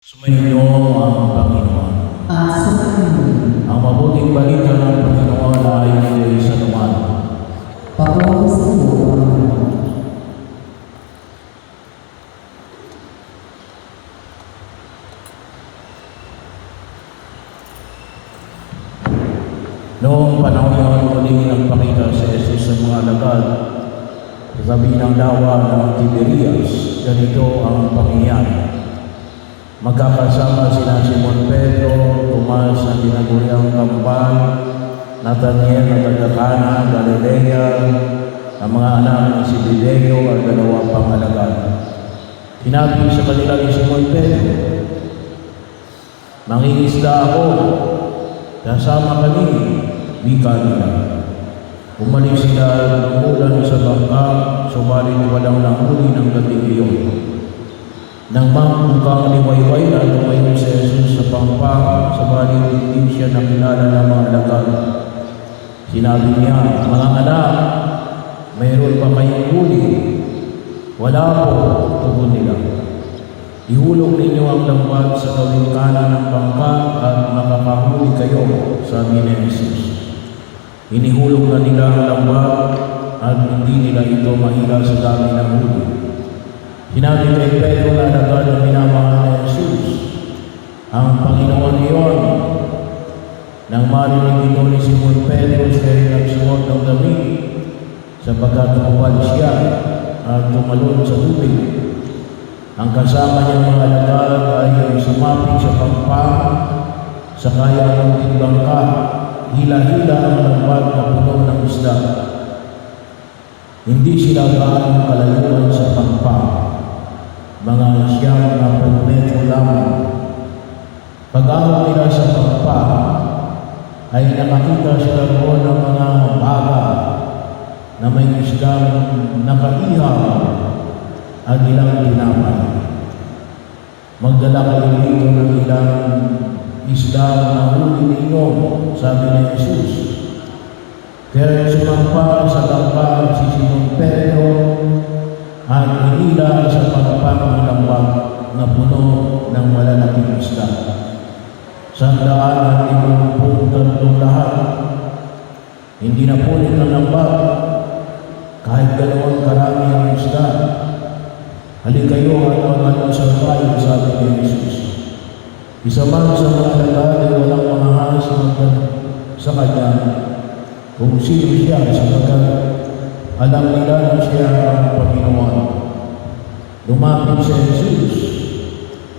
Sumainyo ang Panginoon. Ang mabuting balita ng Panginoon ay hindi sa naman. Pagod sa iyo, Panginoon. Noong panahon yun, muling nagpakita si Jesus sa mga alagad sa tabi ng dawa ng Tiberias. Ganito ang pangyayari. Magkakasama sina Simon Pedro, Tomas na tinaguriang Kambal, Nathaniel na taga-Cana, Galilea, ang mga anak ni Zebedeo at dalawa pang alagad. Sinabi sa kanila ni Simon Pedro, "Mangingisda ako, kasama kami," wika nila. Umalis sila umulan sa bangka, subalit walang nahuli ng gating iyon. Nang mangkang liwayway na tumayo si Jesus sa pampang, subalit hindi siya nakilala ng mga alagad. Sinabi niya, "Mga anak, mayroon pa kayong huli?" "Wala po," tugon nila. "Ihulog ninyo ang lambat sa gawing kanan ng bangka at makakahuli kayo," sabi ni Jesus. Inihulog na nila ang lambat at hindi nila ito mahila sa dami ng huli. Sinabi kay Pedro na alagad ang minamahal ni Jesus, "Ang Panginoon iyon." Nang marinig ito ni Simon Pedro, siya ay nagsuot ng damit sapagkat tumupad siya at tumalon sa tubig. Ang kasama niyang mga alagad ay sumapit sa pampang sa kayang munting bangka. Hila-hila ang lambat na puno ng isda. Hindi sila gaano kalayuan sa pampang, mga 10 metro lamang. Pag-ahon nila sa pampang, ay nakakita sila roon ng mga baga na may isdang nakaihaw at ilang tinapay. "Magdala kayo dito ng ilang isda na huli ninyo," sabi ni Jesus. Kaya sumampa sa bangka si Simon Pedro at hinila sa pampang ng lambat na puno ng malalaking isda. 153 lahat. Hindi na punit ang lambat, kahit dalawang karami ang isda. "Halikayo at mag-almusal tayo," sabi ni Jesus. Isa man sa mga alagad ay walang mahahas sa kanya kung sino siya, sapagkat alam nila na siya ang Panginoon. Lumapit si Jesus,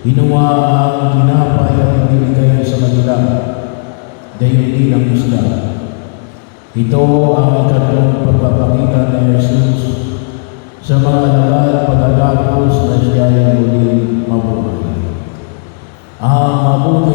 hinuha ang tinapay at ibinigay sa kanila, gayon din ang isda. Ito ang ikatlong pagpapakita ni Jesus sa mga alagad pagkatapos na siya ay muling mabuhay. Ang mabuti